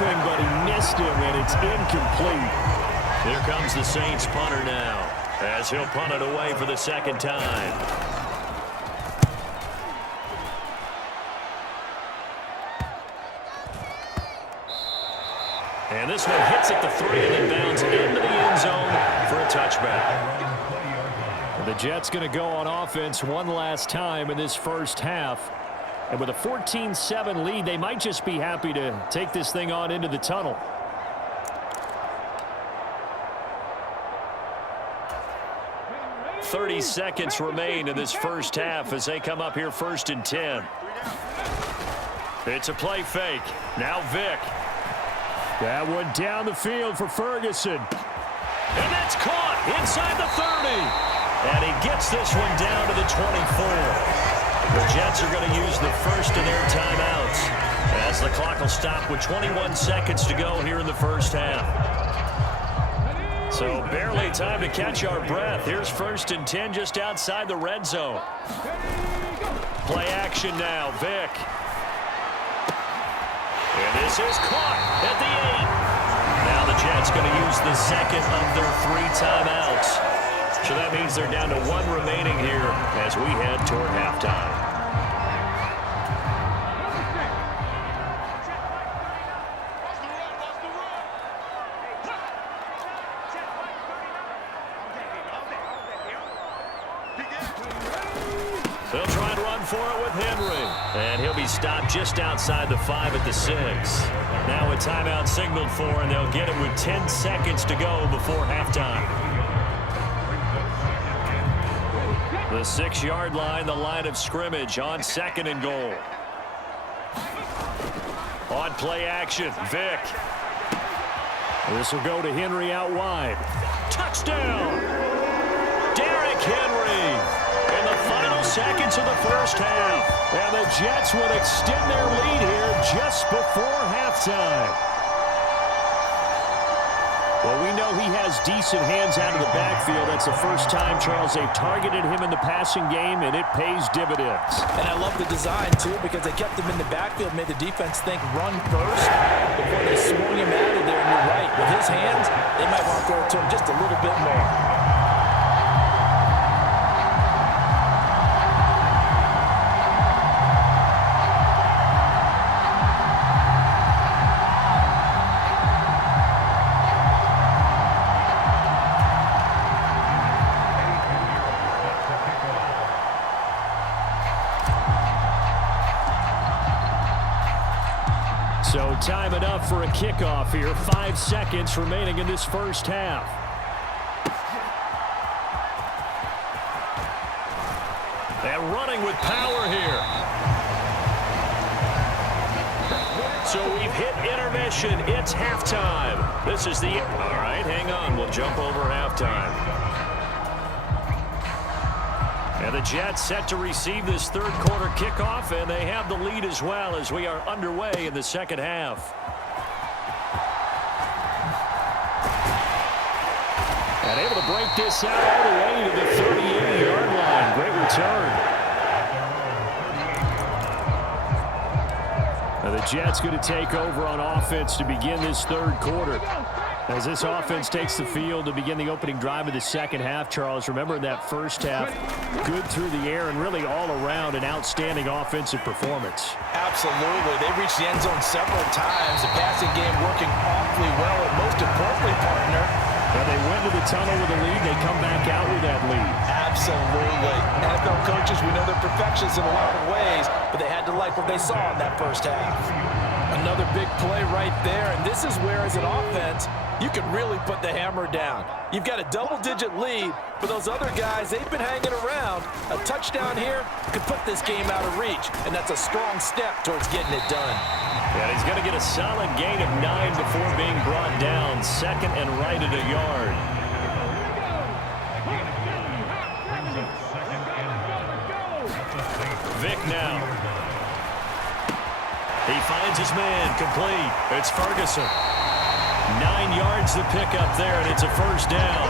open, but he missed him, and it's incomplete. Here comes the Saints punter now, as he'll punt it away for the second time. And this one hits at the 3 and then bounds into the end zone for a touchback. The Jets going to go on offense one last time in this first half. And with a 14-7 lead, they might just be happy to take this thing on into the tunnel. "30 seconds remain in this first half as they come up here 1st and 10. It's a play fake. Now Vick. That one down the field for Ferguson. And that's caught inside the 30. And he gets this one down to the 24. The Jets are going to use the first of their timeouts as the clock will stop with 21 seconds to go here in the first half. So barely time to catch our breath. Here's 1st and 10 just outside the red zone. Play action now, Vick. And this is caught at the 8. Now the Jets going to use the second of their 3 timeouts. So that means they're down to 1 remaining here as we head toward halftime. They'll try and run for it with Henry. And he'll be stopped just outside the 5 at the 6. Now a timeout signaled for, and they'll get it with 10 seconds to go before halftime. The 6-yard line, the line of scrimmage on 2nd and goal. On play action, Vick. This will go to Henry out wide. Touchdown! Derrick Henry in the final seconds of the first half. And the Jets would extend their lead here just before halftime. Well, we know he has decent hands out of the backfield. That's the first time, Charles, they've targeted him in the passing game, and it pays dividends. And I love the design, too, because they kept him in the backfield, made the defense think run first before they swung him out of there. And you're right, with his hands, they might want to throw it to him just a little bit more. So time enough for a kickoff here. 5 seconds remaining in this first half. And running with power here. So we've hit intermission. It's halftime. This is the... All right, hang on. We'll jump over halftime. And the Jets set to receive this third quarter kickoff, and they have the lead as well as we are underway in the second half. And able to break this out all the way to the 38-yard line. Great return. Now the Jets going to take over on offense to begin this third quarter. As this offense takes the field to begin the opening drive of the second half, Charles, remember that first half, good through the air and really all around an outstanding offensive performance. Absolutely. They reached the end zone several times. The passing game working awfully well, and most importantly, partner, when they went to the tunnel with a lead, they come back out with that lead. Absolutely. NFL coaches, we know they're perfectionists in a lot of ways, but they had to like what they saw in that first half. Another big play right there, and this is where, as an offense, you can really put the hammer down. You've got a double-digit lead, but those other guys, they've been hanging around. A touchdown here could put this game out of reach, and that's a strong step towards getting it done. And he's going to get a solid gain of 9 before being brought down. 2nd and right at a yard. Vick now. He finds his man, complete. It's Ferguson. 9 yards to pick up there, and it's a first down.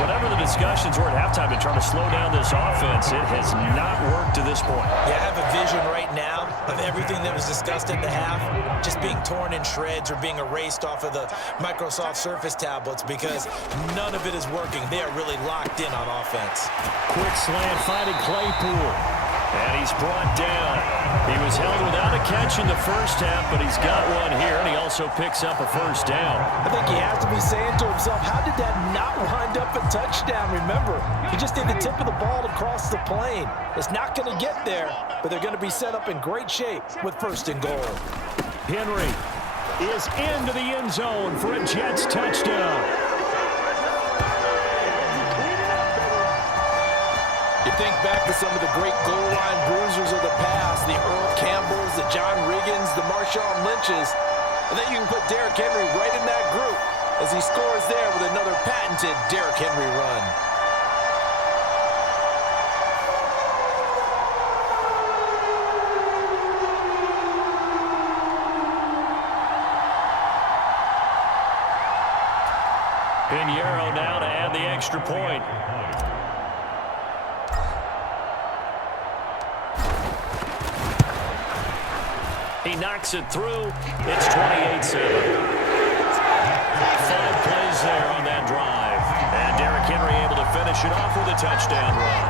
Whatever the discussions were at halftime to try to slow down this offense, it has not worked to this point. Yeah, I have a vision right now of everything that was discussed at the half just being torn in shreds or being erased off of the Microsoft Surface tablets because none of it is working. They are really locked in on offense. Quick slant finding Claypool. And he's brought down. He was held without a catch in the first half, but he's got one here, and he also picks up a first down. I think he has to be saying to himself, how did that not wind up a touchdown? Remember, he just did the tip of the ball to cross the plane. It's not going to get there, but they're going to be set up in great shape with first and goal. Henry is into the end zone for a Jets touchdown. You think back to some of the great goal line bruisers of the past, the Earl Campbells, the John Riggins, the Marshawn Lynches. I think you can put Derrick Henry right in that group as he scores there with another patented Derrick Henry run. Pinheiro now to add the extra point. He knocks it through. It's 28-7. 5 plays there on that drive. And Derrick Henry able to finish it off with a touchdown run.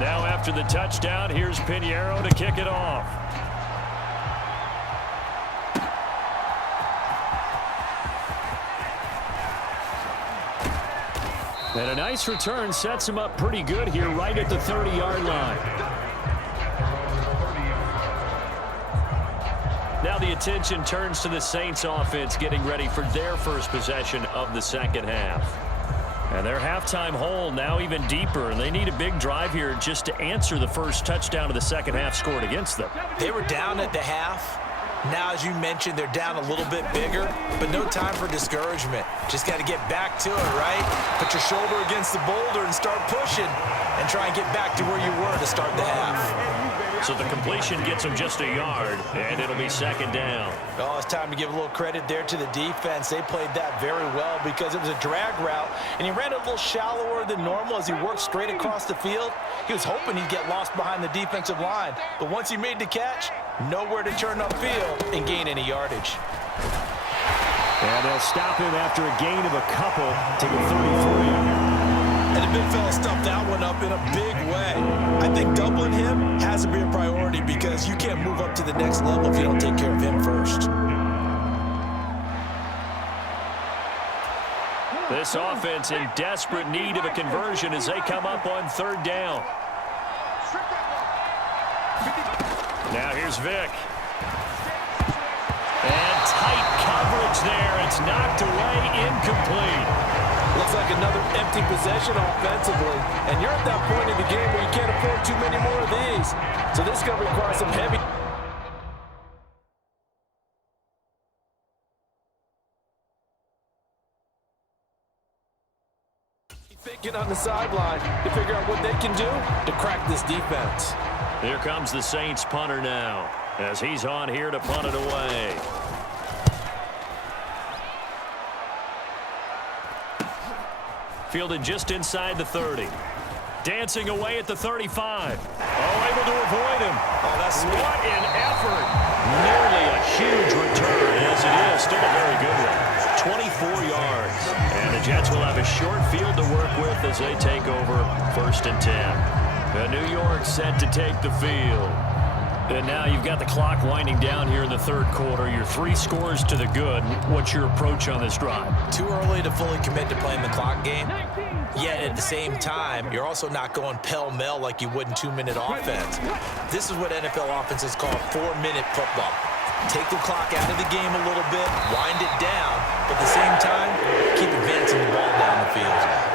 Now after the touchdown, here's Pinheiro to kick it off. And a nice return sets him up pretty good here right at the 30-yard line. Now the attention turns to the Saints offense getting ready for their first possession of the second half. And their halftime hole now even deeper, and they need a big drive here just to answer the first touchdown of the second half scored against them. They were down at the half. Now, as you mentioned, they're down a little bit bigger, but no time for discouragement. Just got to get back to it, right? Put your shoulder against the boulder and start pushing and try and get back to where you were to start the half. So the completion gets him just a yard, and it'll be second down. Oh, it's time to give a little credit there to the defense. They played that very well because it was a drag route, and he ran it a little shallower than normal as he worked straight across the field. He was hoping he'd get lost behind the defensive line, but once he made the catch, nowhere to turn upfield and gain any yardage. And they'll stop him after a gain of a couple to the 33. And the big fella stuffed that one up in a big way. I think doubling him has to be a priority because you can't move up to the next level if you don't take care of him first. This offense in desperate need of a conversion as they come up on third down. Now here's Vic. And tight coverage there. It's knocked away, incomplete. Looks like another empty possession offensively. And you're at that point in the game where you can't afford too many more of these. So this is going to require some heavy... thinking on the sideline to figure out what they can do to crack this defense. Here comes the Saints punter now as he's on here to punt it away. Fielded just inside the 30. Dancing away at the 35. Oh, able to avoid him. Oh, that's sweet. What an effort. Nearly a huge return as it is. Still a very good one. 24 yards. And the Jets will have a short field to work with as they take over 1st and 10. New York set to take the field. And now you've got the clock winding down here in the third quarter. You're 3 scores to the good. What's your approach on this drive? Too early to fully commit to playing the clock game. Yet at the same time, you're also not going pell-mell like you would in 2-minute offense. This is what NFL offenses call 4-minute football. Take the clock out of the game a little bit, wind it down, but at the same time, keep advancing the ball down the field.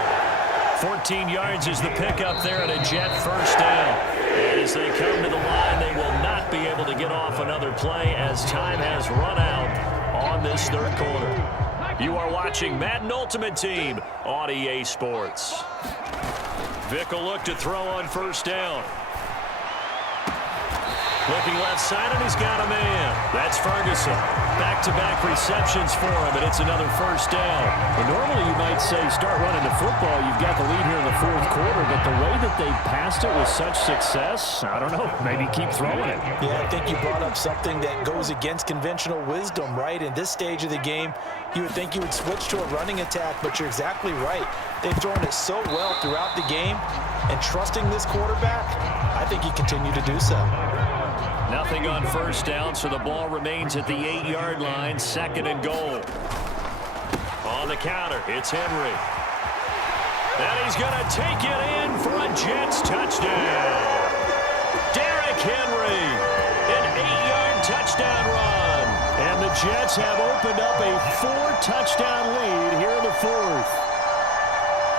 14 yards is the pickup there at a Jet first down. And as they come to the line, they will not be able to get off another play as time has run out on this third quarter. You are watching Madden Ultimate Team on EA Sports. Vic will look to throw on first down. Looking left side, and he's got a man. That's Ferguson. Back-to-back receptions for him, and it's another first down. Well, normally you might say start running the football. You've got the lead here in the fourth quarter, but the way that they passed it with such success, I don't know, maybe keep throwing it. Yeah, I think you brought up something that goes against conventional wisdom, right? In this stage of the game, you would think you would switch to a running attack, but you're exactly right. They've thrown it so well throughout the game, and trusting this quarterback, I think he continued to do so. Nothing on first down, so the ball remains at the 8-yard line, 2nd and goal. On the counter, it's Henry. And he's going to take it in for a Jets touchdown. Derrick Henry, an 8-yard touchdown run. And the Jets have opened up a 4-touchdown lead here in the fourth.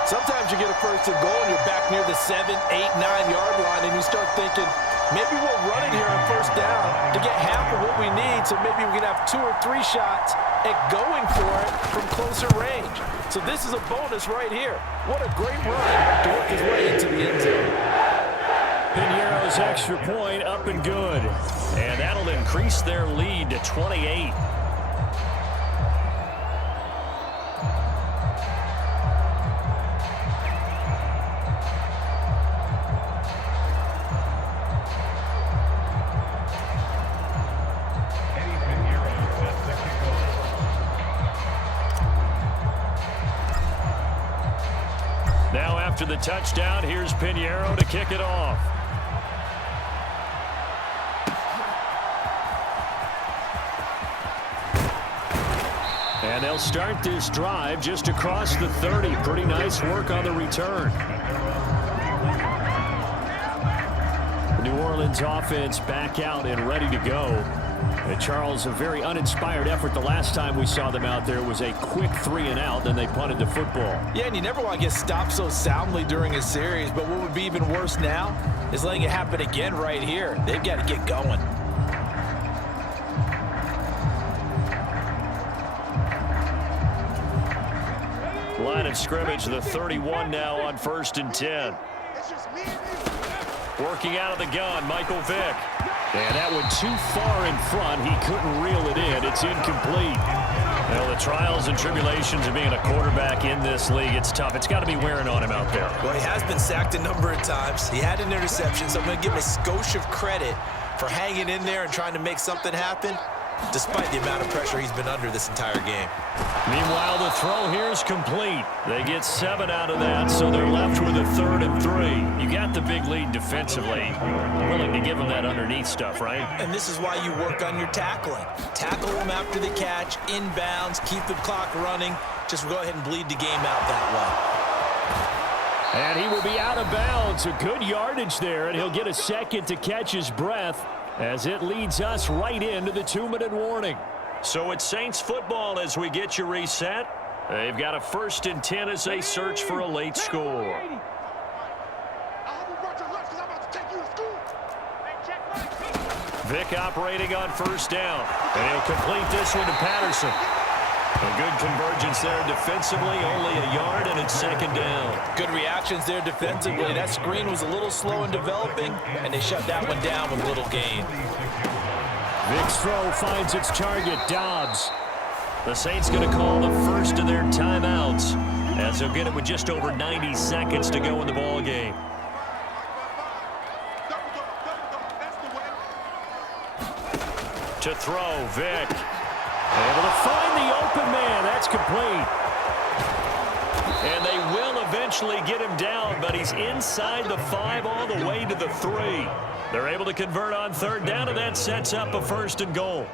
Sometimes you get a first and goal and you're back near the 7, 8, 9-yard line, and you start thinking, maybe we'll run it here on first down to get half of what we need, so maybe we can have 2 or 3 shots at going for it from closer range. So this is a bonus right here. What a great run to work his way into the end zone. Piñeiro's extra point up and good. And that'll increase their lead to 28. Now after the touchdown, here's Piñeiro to kick it off. And they'll start this drive just across the 30. Pretty nice work on the return. The New Orleans offense back out and ready to go. And Charles, a very uninspired effort the last time we saw them out there was a quick 3-and-out, then they punted the football. Yeah, and you never want to get stopped so soundly during a series, but what would be even worse now is letting it happen again right here. They've got to get going. Line of scrimmage, the 31 now on 1st and 10. Working out of the gun, Michael Vick. And that one too far in front. He couldn't reel it in. It's incomplete. Well, the trials and tribulations of being a quarterback in this league, it's tough. It's got to be wearing on him out there. Well, he has been sacked a number of times. He had an interception, so I'm going to give him a skosh of credit for hanging in there and trying to make something happen, despite the amount of pressure he's been under this entire game. Meanwhile, the throw here is complete. They get 7 out of that, so they're left with a 3rd and 3. You got the big lead defensively. Willing to give them that underneath stuff, right? And this is why you work on your tackling. Tackle them after the catch, inbounds, keep the clock running. Just go ahead and bleed the game out that way. And he will be out of bounds. A good yardage there, and he'll get a second to catch his breath as it leads us right into the 2-minute warning. So it's Saints football as we get you reset. They've got a 1st and 10 as they search for a late score. Vick operating on 1st down. And he'll complete this one to Patterson. A good convergence there defensively, only a yard, and it's 2nd down. Good reactions there defensively. That screen was a little slow in developing, and they shut that one down with little gain. Vick's throw finds its target, Dobbs. The Saints going to call the first of their timeouts as they'll get it with just over 90 seconds to go in the ball game. To throw, Vick. Able to find the open man. That's complete. And they will eventually get him down, but he's inside the 5 all the way to the 3. They're able to convert on 3rd down, and that sets up a 1st and goal.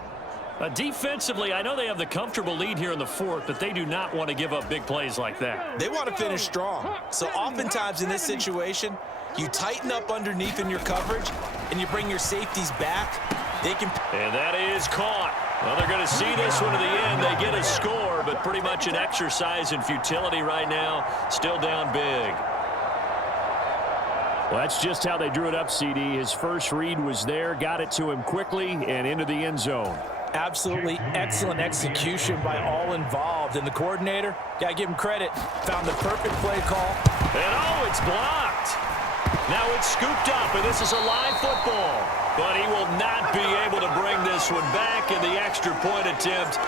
Defensively, I know they have the comfortable lead here in the 4th, but they do not want to give up big plays like that. They want to finish strong. So oftentimes in this situation, you tighten up underneath in your coverage, and you bring your safeties back. They can. And that is caught. Well, they're going to see this one to the end. They get a score, but pretty much an exercise in futility right now. Still down big. Well, that's just how they drew it up, CD. His first read was there, got it to him quickly, and into the end zone. Absolutely excellent execution by all involved. And the coordinator, got to give him credit, found the perfect play call. And, oh, it's blocked. Now it's scooped up, and this is a live football. But he will not be able to bring this one back, and the extra point attempt